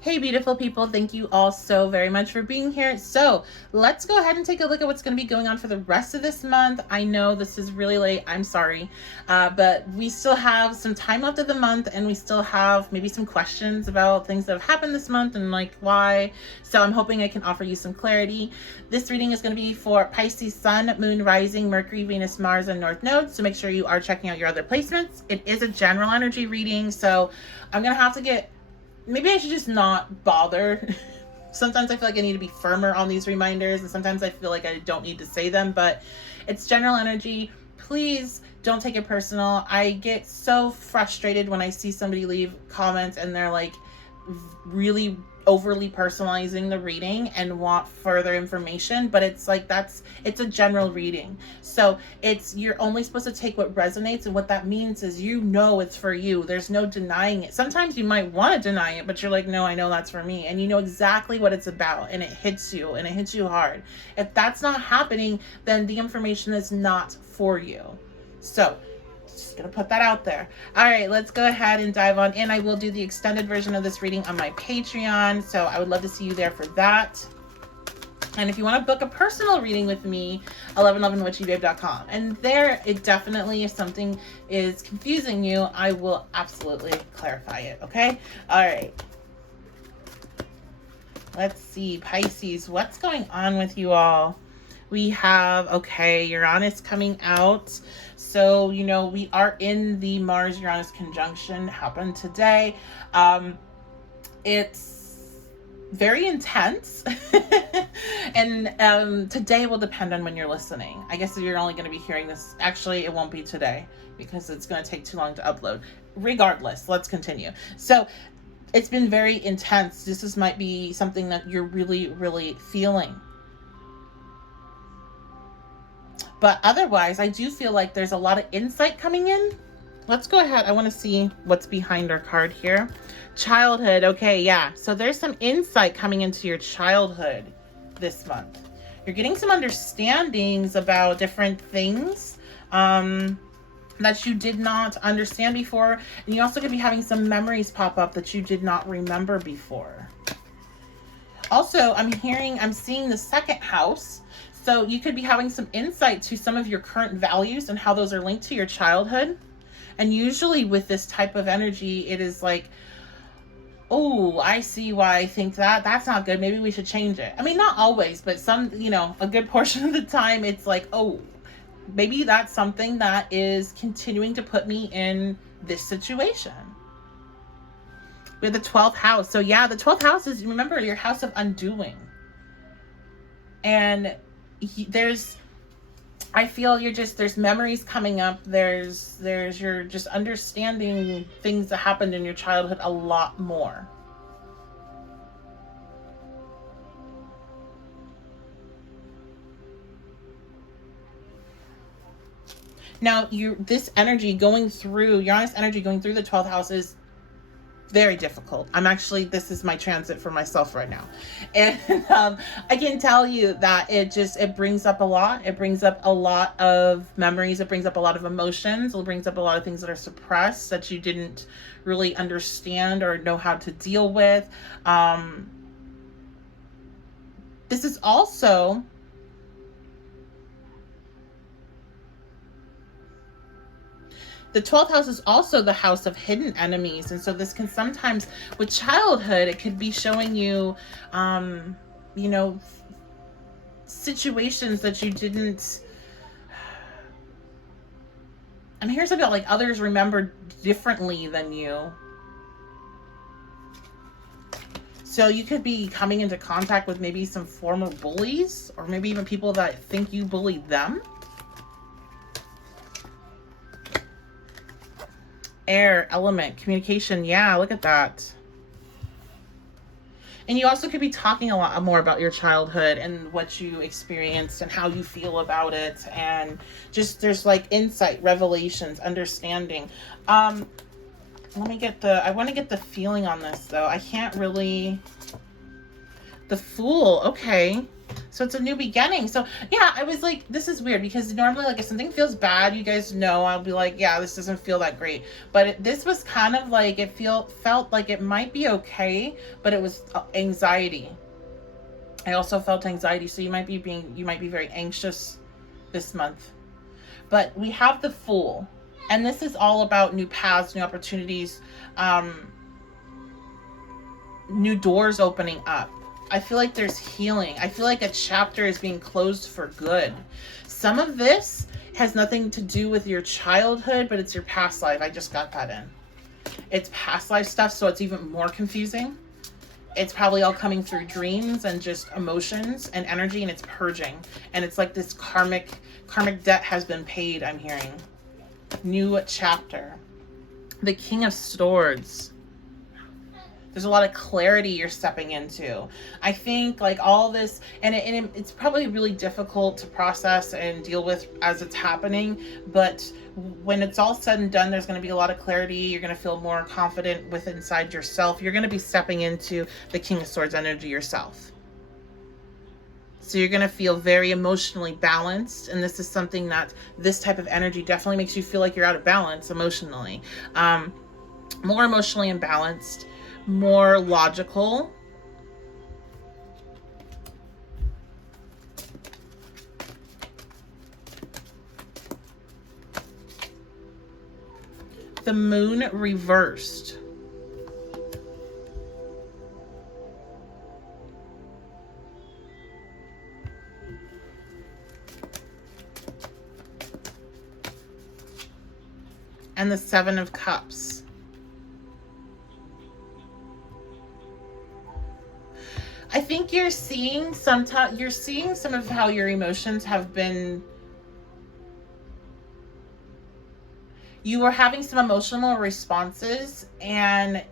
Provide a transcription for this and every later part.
Hey, beautiful people. Thank you all so very much for being here. So let's go ahead and take a look at what's going to be going on for the rest of this month. I know this is really late. I'm sorry. But we still have some time left of the month, and we still have maybe some questions about things that have happened this month and like why. So I'm hoping I can offer you some clarity. This reading is going to be for Pisces Sun, Moon, Rising, Mercury, Venus, Mars, and North Nodes. So make sure you are checking out your other placements. It is a general energy reading. So I'm going to have to get maybe I should just not bother. Sometimes I feel like I need to be firmer on these reminders, and sometimes I feel like I don't need to say them, but it's general energy. Please don't take it personal. I get so frustrated when I see somebody leave comments and they're like really overly personalizing the reading and want further information, but it's like it's a general reading. So you're only supposed to take what resonates, and what that means is it's for you. There's no denying it. Sometimes you might want to deny it, but you're like, no, I know that's for me, and you know exactly what it's about, and it hits you hard. If that's not happening, then the information is not for you. So just gonna put that out there. All right, let's go ahead and dive on in. I will do the extended version of this reading on my Patreon, so I would love to see you there for that. And if you want to book a personal reading with me, 1111witchybabe.com. And there, it definitely, if something is confusing you, I will absolutely clarify it, okay? All right. Let's see, Pisces, what's going on with you all? We have, Uranus coming out. So, we are in the Mars-Uranus conjunction, happened today. It's very intense. And today will depend on when you're listening. I guess if you're only going to be hearing this, actually, it won't be today because it's going to take too long to upload. Regardless, let's continue. So, it's been very intense. This might be something that you're really, really feeling. But otherwise, I do feel like there's a lot of insight coming in. Let's go ahead. I want to see what's behind our card here. Childhood. Okay, yeah. So there's some insight coming into your childhood this month. You're getting some understandings about different things that you did not understand before. And you also could be having some memories pop up that you did not remember before. Also, I'm seeing the second house. So you could be having some insight to some of your current values and how those are linked to your childhood. And usually with this type of energy, it is like, oh, I see why I think that. That's not good. Maybe we should change it. I mean, not always, but a good portion of the time, it's like, oh, maybe that's something that is continuing to put me in this situation. We have the 12th house. So yeah, the 12th house is, remember, your house of undoing. And I feel there's memories coming up. You're just understanding things that happened in your childhood a lot more. Now, this energy going through, Uranus energy going through the 12th house is very difficult. This is my transit for myself right now. And I can tell you that it brings up a lot. It brings up a lot of memories. It brings up a lot of emotions. It brings up a lot of things that are suppressed that you didn't really understand or know how to deal with. This is also the 12th house is also the house of hidden enemies. And so this can sometimes, with childhood, it could be showing you, situations that you didn't. I'm hearing something about like others remember differently than you. So you could be coming into contact with maybe some former bullies, or maybe even people that think you bullied them. Air, element, communication. Yeah, look at that. And you also could be talking a lot more about your childhood and what you experienced and how you feel about it. And just there's like insight, revelations, understanding. I want to get the feeling on this though. I can't really. The Fool. Okay. So it's a new beginning. So yeah, I was like, this is weird, because normally, like, if something feels bad, you guys know, I'll be like, yeah, this doesn't feel that great. But this was kind of like, it felt like it might be okay, but it was anxiety. I also felt anxiety. So you might be very anxious this month. But we have the Fool, and this is all about new paths, new opportunities, new doors opening up. I feel like there's healing. I feel like a chapter is being closed for good. Some of this has nothing to do with your childhood, but it's your past life. I just got that in. It's past life stuff, so it's even more confusing. It's probably all coming through dreams and just emotions and energy, and it's purging. And it's like this karmic debt has been paid, I'm hearing. New chapter. The King of Swords. There's a lot of clarity you're stepping into. I think like all this, and it's probably really difficult to process and deal with as it's happening, but when it's all said and done, there's going to be a lot of clarity. You're going to feel more confident with inside yourself. You're going to be stepping into the King of Swords energy yourself. So you're going to feel very emotionally balanced. And this is something that this type of energy definitely makes you feel like you're out of balance emotionally. More emotionally imbalanced, more logical. The Moon reversed. And the Seven of Cups. I think you're seeing some of how your emotions have been. You were having some emotional responses, and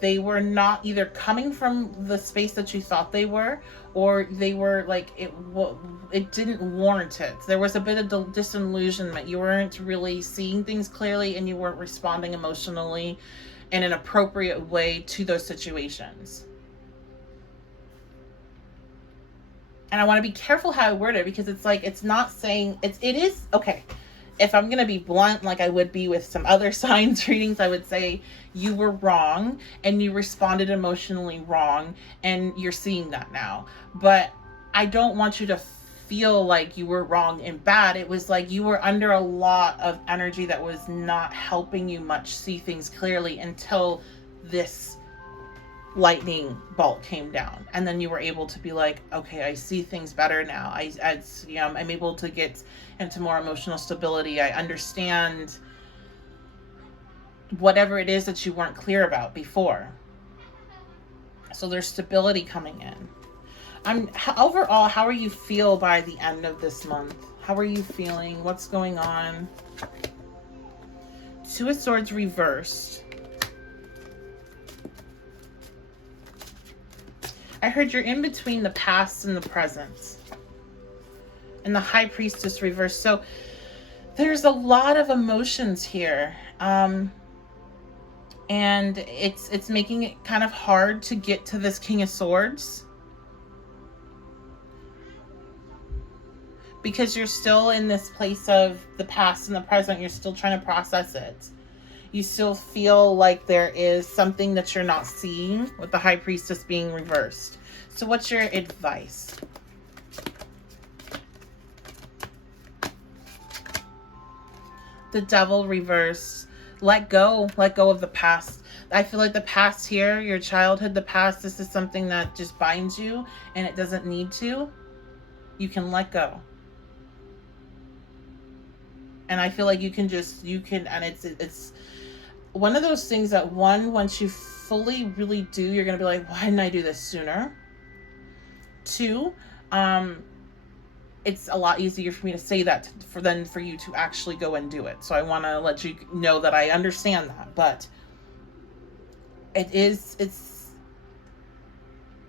they were not either coming from the space that you thought they were, or they were like, it didn't warrant it. There was a bit of disillusionment. You weren't really seeing things clearly, and you weren't responding emotionally in an appropriate way to those situations. And I want to be careful how I word it, because it's like, it's not saying, it is, okay. If I'm going to be blunt, like I would be with some other signs readings, I would say you were wrong and you responded emotionally wrong, and you're seeing that now. But I don't want you to feel like you were wrong and bad. It was like you were under a lot of energy that was not helping you much see things clearly until this lightning bolt came down, and then you were able to be like, okay, I see things better now. I'm able to get into more emotional stability. I understand whatever it is that you weren't clear about before. So there's stability coming in. Overall, how are you feel by the end of this month? How are you feeling? What's going on? Two of Swords reversed. I heard you're in between the past and the present. And the High Priestess reversed. So there's a lot of emotions here. And it's making it kind of hard to get to this King of Swords, because you're still in this place of the past and the present. You're still trying to process it. You still feel like there is something that you're not seeing with the High Priestess being reversed. So what's your advice? The Devil reversed. Let go of the past. I feel like the past here, your childhood, the past, this is something that just binds you and it doesn't need to. You can let go. And I feel like and it's one of those things that once you fully really do, you're going to be like, why didn't I do this sooner? Two, it's a lot easier for me to say that than for you to actually go and do it. So I want to let you know that I understand that, but it's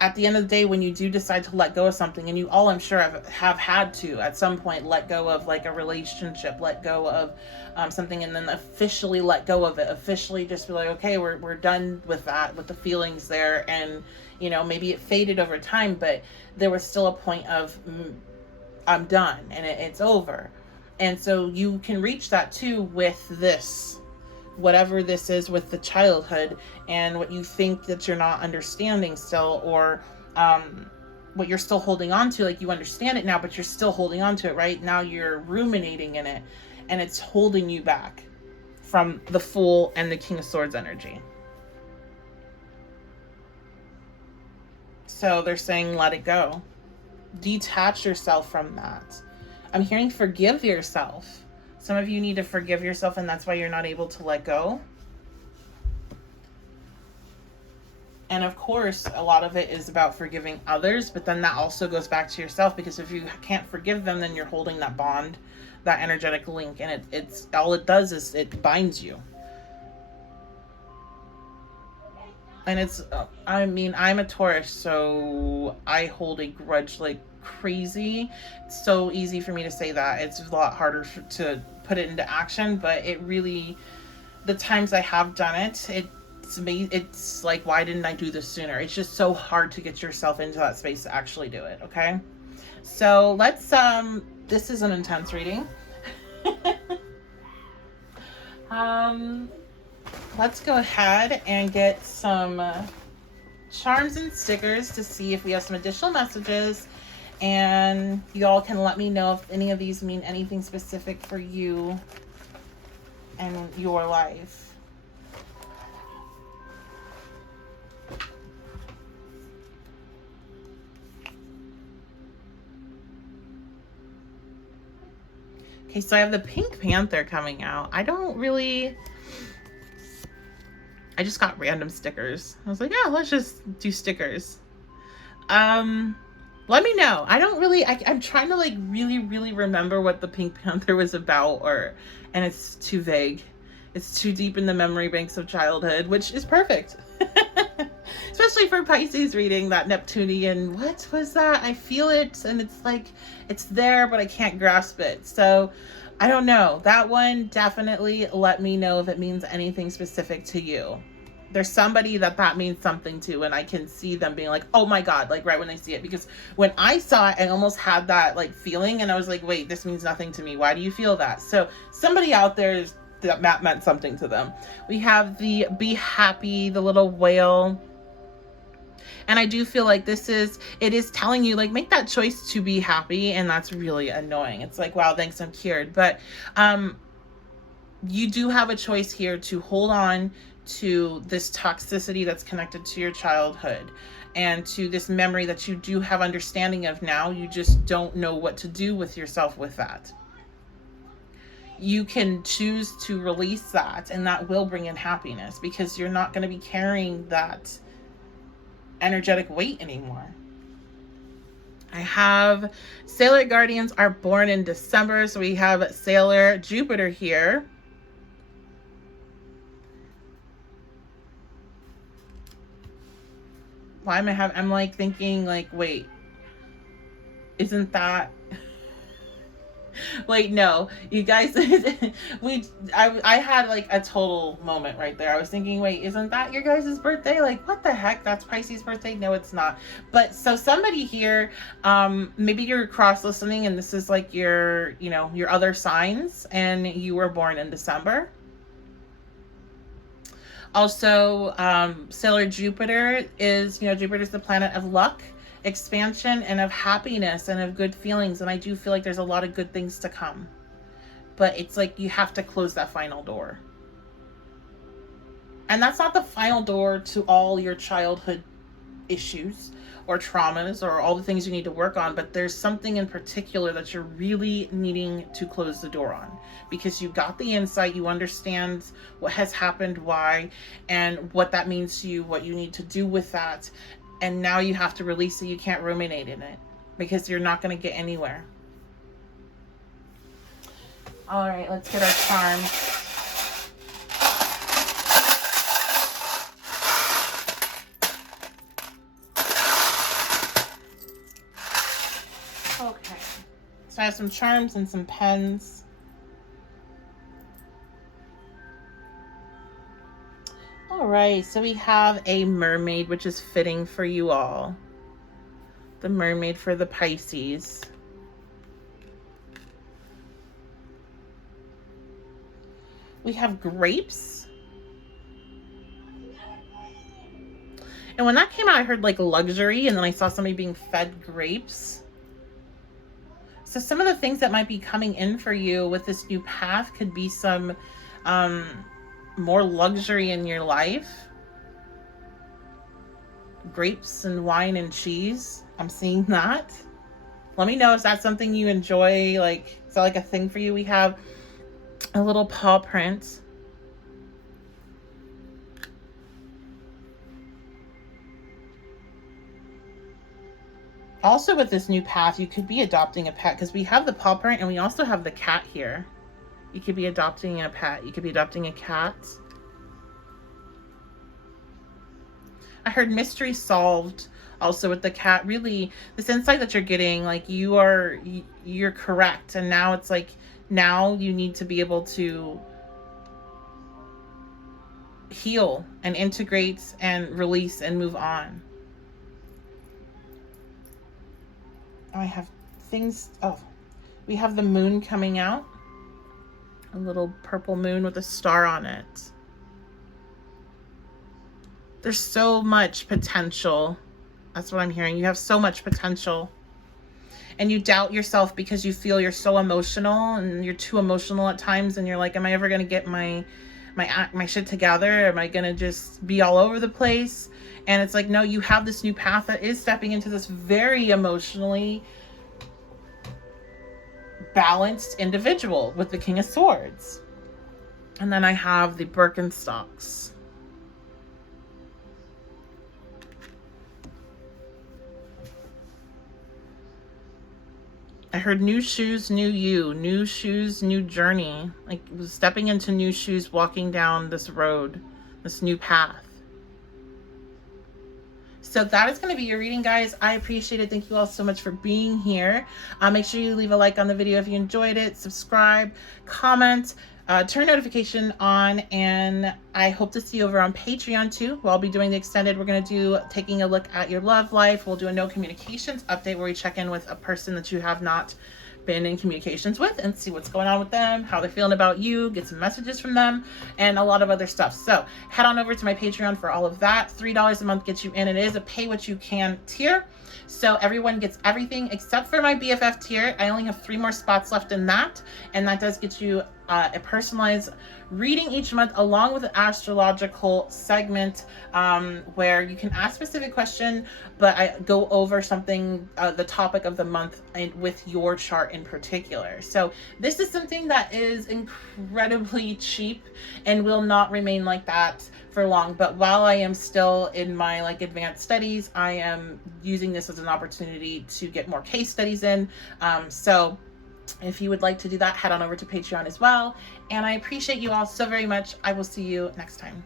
at the end of the day, when you do decide to let go of something, and you all, I'm sure, have had to at some point let go of like a relationship, let go of something, and then officially let go of it, officially just be like, okay, we're done with that, with the feelings there. And maybe it faded over time, but there was still a point of I'm done, and it's over. And so you can reach that too with this, whatever this is, with the childhood, and what you think that you're not understanding still, or what you're still holding on to. Like, you understand it now, but you're still holding on to it. Right now you're ruminating in it, and it's holding you back from the Fool and the King of Swords energy. So they're saying let it go, detach yourself from that. I'm hearing forgive yourself. Some of you need to forgive yourself, and that's why you're not able to let go. And of course, a lot of it is about forgiving others, but then that also goes back to yourself, because if you can't forgive them, then you're holding that bond, that energetic link, and it's all it does is it binds you. And it's, I mean, I'm a Taurus, so I hold a grudge like crazy. It's so easy for me to say that. It's a lot harder to put it into action, but it really, the times I have done it, it's like, why didn't I do this sooner? It's just so hard to get yourself into that space to actually do it. Okay, so let's this is an intense reading. Let's go ahead and get some charms and stickers to see if we have some additional messages, and you all can let me know if any of these mean anything specific for you and your life. Okay, so I have the Pink Panther coming out. I just got random stickers. I was like, yeah, let's just do stickers. Let me know. I'm trying to like really remember what the Pink Panther was about, and it's too vague. It's too deep in the memory banks of childhood, which is perfect. Especially for Pisces reading, that Neptunian, what was that? I feel it, and it's like, it's there, but I can't grasp it. So I don't know. That one, definitely let me know if it means anything specific to you. There's somebody that means something to, and I can see them being like, oh my God, like right when they see it. Because when I saw it, I almost had that like feeling, and I was like, wait, this means nothing to me. Why do you feel that? So somebody out there that meant something to them. We have the Be Happy, the little whale. And I do feel like it is telling you, like, make that choice to be happy. And that's really annoying. It's like, wow, thanks, I'm cured. But you do have a choice here to hold on to this toxicity that's connected to your childhood and to this memory that you do have understanding of now. You just don't know what to do with yourself with that. You can choose to release that, and that will bring in happiness, because you're not going to be carrying that energetic weight anymore. I have Sailor Guardians are born in December. So we have Sailor Jupiter here. Why am I'm like thinking like, wait, isn't that wait, no, you guys, I had like a total moment right there. I was thinking, wait, isn't that your guys' birthday? Like, what the heck? That's Pisces' birthday? No, it's not. But so somebody here, maybe you're cross listening, and this is like your other signs, and you were born in December. Also, Sailor Jupiter is, Jupiter's the planet of luck, expansion, and of happiness, and of good feelings. And I do feel like there's a lot of good things to come. But it's like you have to close that final door. And that's not the final door to all your childhood issues or traumas or all the things you need to work on, but there's something in particular that you're really needing to close the door on, because you got the insight, you understand what has happened, why, and what that means to you, what you need to do with that. And now you have to release it. You can't ruminate in it, because you're not going to get anywhere. All right, let's get our charms. So I have some charms and some pens. All right, so we have a mermaid, which is fitting for you all. The mermaid for the Pisces. We have grapes. And when that came out, I heard like luxury, and then I saw somebody being fed grapes. So some of the things that might be coming in for you with this new path could be some more luxury in your life. Grapes and wine and cheese. I'm seeing that. Let me know if that's something you enjoy. Like, is that like a thing for you? We have a little paw print. Also with this new path, you could be adopting a pet, because we have the paw print and we also have the cat here. You could be adopting a pet. You could be adopting a cat. I heard mystery solved also with the cat. Really, this insight that you're getting, like you're correct. And now it's like, now you need to be able to heal and integrate and release and move on. I have things, we have the moon coming out. A little purple moon with a star on it. There's so much potential. That's what I'm hearing. You have so much potential. And you doubt yourself because you feel you're so emotional, and you're too emotional at times, and you're like, am I ever going to get my shit together? Am I going to just be all over the place? And it's like, no, you have this new path that is stepping into this very emotionally balanced individual with the King of Swords. And then I have the Birkenstocks. I heard new shoes, new you, new shoes, new journey. Like stepping into new shoes, walking down this road, this new path. So that is going to be your reading, guys. I appreciate it. Thank you all so much for being here. Make sure you leave a like on the video if you enjoyed it. Subscribe, comment, turn notification on, and I hope to see you over on Patreon too. We'll be doing the extended. We're going to do taking a look at your love life. We'll do a no communications update where we check in with a person that you have not been in communications with and see what's going on with them, how they're feeling about you, get some messages from them, and a lot of other stuff. So head on over to my Patreon for all of that. $3 a month gets you in. It is a pay what you can tier. So everyone gets everything except for my BFF tier. I only have 3 more spots left in that. And that does get you a personalized reading each month, along with an astrological segment where you can ask specific question, but I go over something, the topic of the month, and with your chart in particular. So this is something that is incredibly cheap and will not remain like that for long. But while I am still in my like advanced studies, I am using this as an opportunity to get more case studies in. So if you would like to do that, head on over to Patreon as well. And I appreciate you all so very much. I will see you next time.